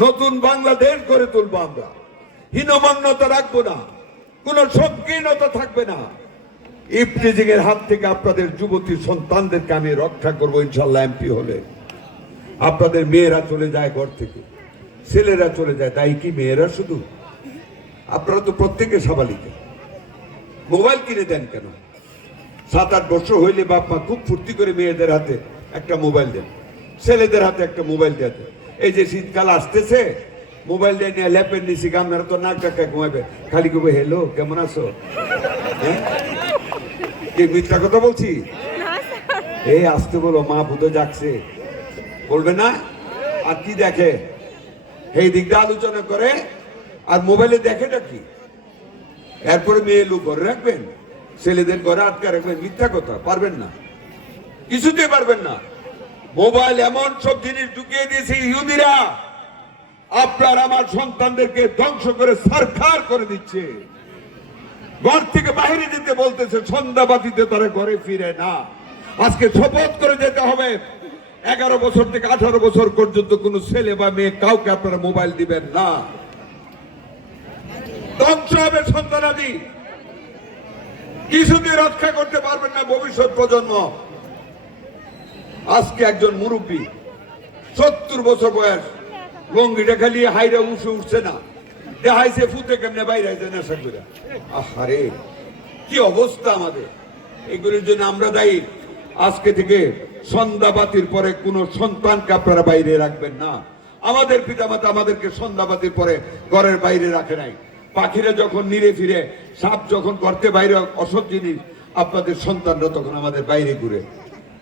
নতুন বাংলাদেশ গড়ে তুলবো আমরা। হীনমান্যতা রাখব না। কোন সংকীর্ণতা থাকবে না। ইফটিজিং এর হাত থেকে আপনাদের যুবতী সন্তানদেরকে আমি রক্ষা করব ইনশাল্লাহ এমপি হলে। আপনাদের মেয়েরা চলে যায় ঘর থেকে। ছেলেরা চলে যায়। তাই কি মেয়েরা শুধু? আপনারা তো প্রত্যেকে সাবালিকা। মোবাইল কিনে দেন কেন? সাত আট বছর হইলে বাপ মা খুব ফুর্তি করে মেয়েদের হাতে একটা মোবাইল দেন। ছেলেদের হাতে একটা মোবাইল দেন। এই যে শীতকাল আসতেছে মোবাইল দিয়ে নিয়ে ল্যাপের নিচে আপনারা তো নাক ডাকা ঘুমাবে খালি কবে হেলো কেমন আছো? হ্যাঁ? কি মিথ্যা কথা বলছি? এই আসতে বলো মা বুধ যাচ্ছে বলবে না? আর কি দেখে? এই দিকটা আলোচনা করে আর মোবাইলে দেখেটা কি? এরপরে মেয়ে লোক ঘরে রাখবেন ছেলেদের ঘরে আটকা রাখবেন মিথ্যা কথা পারবেন না। কিছুতে পারবেন না। মোবাইল এমন সব জিনিস ঢুকিয়ে দিয়েছে ইহুদিরা। আপনার আমার সন্তানদেরকে ধ্বংস করে সরকার করে দিচ্ছে। ঘর থেকে বাইরে যেতে বলতেছে সন্ধ্যাবাতিতে তারা ঘরে ফিরে না। আজকে শপথ করে যেতে হবে। এগারো বছর থেকে আঠারো বছর পর্যন্ত কোনো ছেলে বা মেয়ে কাউকে আপনারা মোবাইল দিবেন না। ধ্বংস হবে সন্তানাদি। কিছুদিন রক্ষা করতে পারবেন না ভবিষ্যৎ প্রজন্ম। আজকে একজন মুরব্বী, সত্তর বছর বয়স লঙ্গিটা খালি হাইরা উঠে উঠছে না। দেখাইছে, ফুতে কেমনে বাইরে আইছে নেশা করে। আহারে, কি অবস্থা আমাদের। এগুলির জন্য আমরা দায়ী। আজকে থেকে সন্ধ্যাবাতির পরে কোন সন্তানকে আপনারা বাইরে রাখবেন না। আমাদের পিতামাতা আমাদেরকে সন্ধ্যাবাতির পরে ঘরের বাইরে রাখে নাই। পাখিরা যখন নিরে ফিরে, সাপ যখন করতে বাইরে অসৎ জিনিস আপনাদের সন্তানরা তখন আমাদের বাইরে ঘুরে।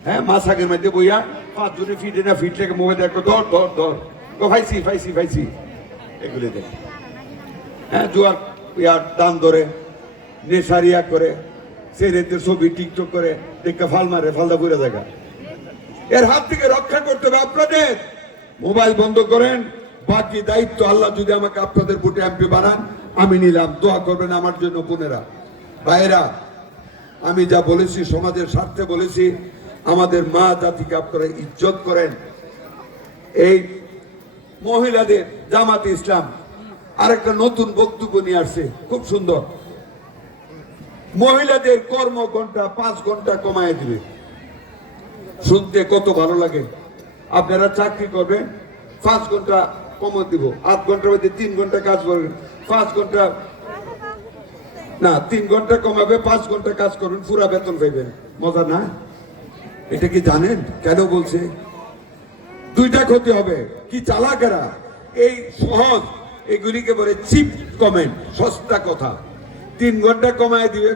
হ্যাঁ মাসাকের মধ্যে বইয়া পাঁচ জনে ফিটে না ফিট থেকে মোবাইল দেখো ধর ধর ধর। ও ভাইসি ভাইসি ভাইসি এগুলি দেখ। হ্যাঁ জুয়ার ইয়ার দান ধরে, নেশারিয়া করে সে ছেলেতে ছবি টিকটক করে, দেখে ফাল মারে, ফালদা বুড়ে দেখা এর হাত থেকে রক্ষা করতে হবে আপনাদের। মোবাইল বন্ধ করেন, বাকি দায়িত্ব আল্লাহ যদি আমাকে আপনাদের ভোটে এমপি বানান, আমি নিলাম। দোয়া করবেন আমার জন্য বোনেরা। ভাইয়েরা, আমি যা বলেছি, সমাজের স্বার্থে বলেছি আমাদের মা জাতিকে আপনারা ইজ্জত করেন। এই মহিলাদের জামাতে ইসলাম আরেকটা নতুন বক্তব্য নিয়ে আসছে, খুব সুন্দর। মহিলাদের কর্ম ঘণ্টা পাঁচ ঘণ্টা কমায় দিবে। শুনতে কত ভালো লাগে। আপনারা চাকরি করবেন, পাঁচ ঘণ্টা কমে দিব। আধ ঘণ্টার মধ্যে তিন ঘণ্টা কাজ করবেন পাঁচ ঘণ্টা না, তিন ঘণ্টা কমাবে, পাঁচ ঘণ্টা কাজ করবেন পুরা বেতন পাইবেন। মজা না? এটা কি জানেন? কেন বলছে? দুইটা ক্ষতি হবে। কি চালাকেরা এই সহজ, এগুলিকে বলে চিপ কমেন্ট, সস্তা কথা। তিন ঘণ্টা কমায় দিবে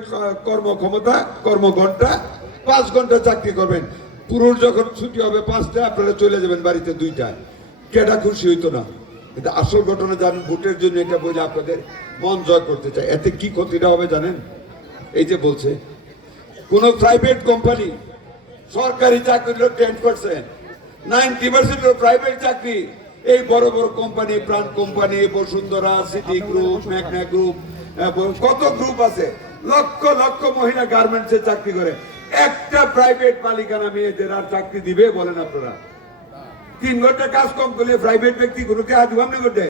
কর্ম ঘণ্টা পাঁচ ঘণ্টা চাকরি করবেন। পুরুষ যখন ছুটি হবে পাঁচটা আপনারা চলে যাবেন বাড়িতে দুইটায়। কেটা খুশি হইতো না। কিন্তু আসল ঘটনা জানেন, ভোটের জন্য এটা বলে আপনাদের মন জয় করতে চায়। এতে কি ক্ষতিটা হবে জানেন? এই যে বলছে, কোন প্রাইভেট কোম্পানি সরকারি চাকরি হলো ten percent ninety percent private চাকরি। এই বড় বড় company Pran company Bashundhara city group Magna group কত গ্রুপ আছে। লক্ষ লক্ষ মহিলা গার্মেন্টসে চাকরি করে। একটা প্রাইভেট মালিকানা মেয়েদের আর চাকরি দিবে বলেন আপনারা। তিন ঘণ্টা কাজ কম করলে প্রাইভেট ব্যক্তি গুলোকে আজ করতে